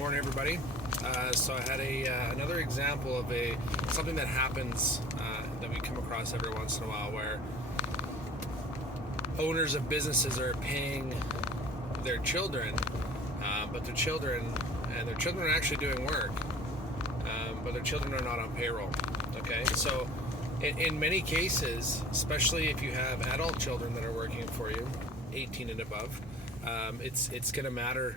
morning, everybody. So I had another example of something that happens that we come across every once in a while, where owners of businesses are paying their children, but their children are actually doing work, but their children are not on payroll. Okay, so in many cases, especially if you have adult children that are working for you, 18 and above, it's going to matter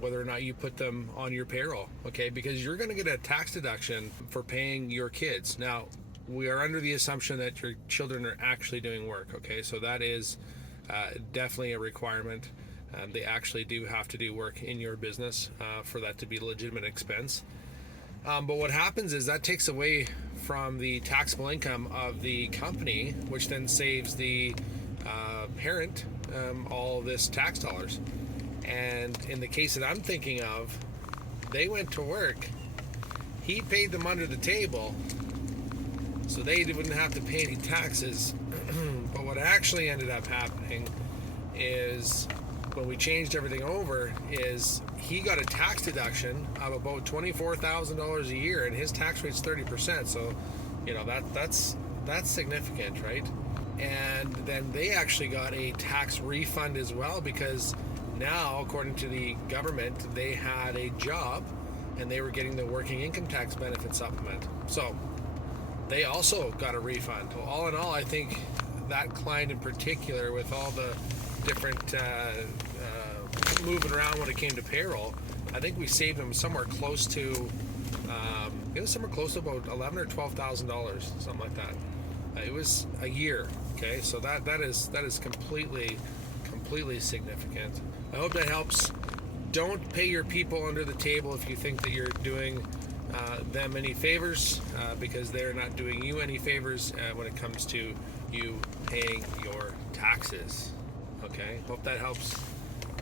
whether or not you put them on your payroll, okay? Because you're going to get a tax deduction for paying your kids. Now, we are under the assumption that your children are actually doing work, okay? So that is definitely a requirement. They actually do have to do work in your business for that to be a legitimate expense. But what happens is that takes away from the taxable income of the company, which then saves the parent all this tax dollars. And in the case that I'm thinking of, they went to work, he paid them under the table, so they wouldn't have to pay any taxes. But what actually ended up happening is, when we changed everything over, is he got a tax deduction of about $24,000 a year, and his tax rate's 30%. So, you know, that's significant, right? And then they actually got a tax refund as well, because now, according to the government, they had a job and they were getting the working income tax benefit supplement. So they also got a refund. Well, all in all, I think that client in particular, with all the different moving around when it came to payroll, I think we saved them somewhere close to about $11,000 or $12,000, something like that. It was a year. Okay, so that is completely significant. I hope that helps. Don't pay your people under the table if you think that you're doing them any favors, because they're not doing you any favors when it comes to you paying your taxes. Okay, hope that helps.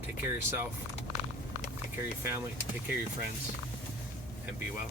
Take care of yourself, take care of your family, take care of your friends, and be well.